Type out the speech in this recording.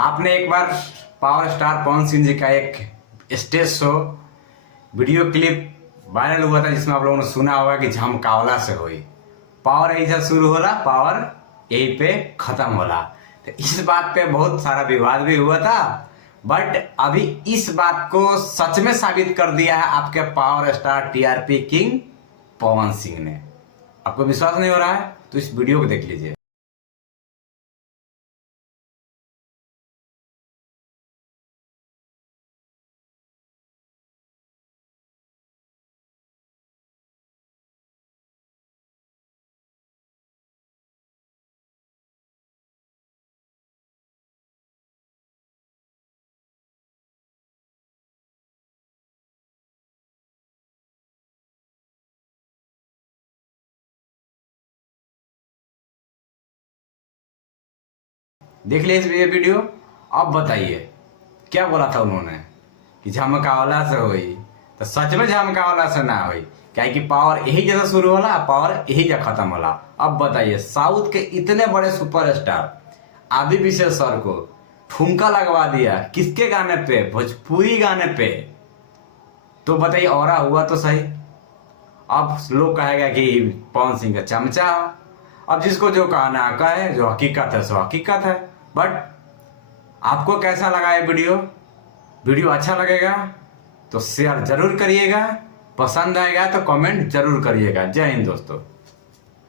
आपने एक बार power star Pawan Singh ji का एक stage show video clip viral हुआ था, जिसमें आप लोगों ने सुना होगा कि झमकावला से हुई पावर ऐसा शुरू होला, पावर यहीं पे खत्म होला। तो इस बात पे बहुत सारा विवाद भी हुआ था, बट अभी इस बात को सच में साबित कर दिया है आपके power star TRP king Pawan Singh ने। आपको विश्वास नहीं हो रहा है तो इस वीडियो को देख लीजिए। देख लीजिए ये वीडियो। अब बताइए क्या बोला था उन्होंने कि झमकावला से हुई, तो सच में झमकावला से ना हुई, क्या कि पावर यही जैसा शुरू होला, पावर यही जगह खत्म होला। अब बताइए, साउथ के इतने बड़े सुपरस्टार आदि विशेष सर को ठुमका लगवा दिया किसके गाने पे? भोजपुरी गाने पे। तो बताइए और हुआ तो सही। अब लोग कहेगा कि पवन सिंह का चमचा। अब जिसको जो कहना कहे, जो हकीकत है सो हकीकत है। बट आपको कैसा लगा ये वीडियो? वीडियो अच्छा लगेगा तो शेयर जरूर करिएगा, पसंद आएगा तो कमेंट जरूर करिएगा। जय हिंद दोस्तों।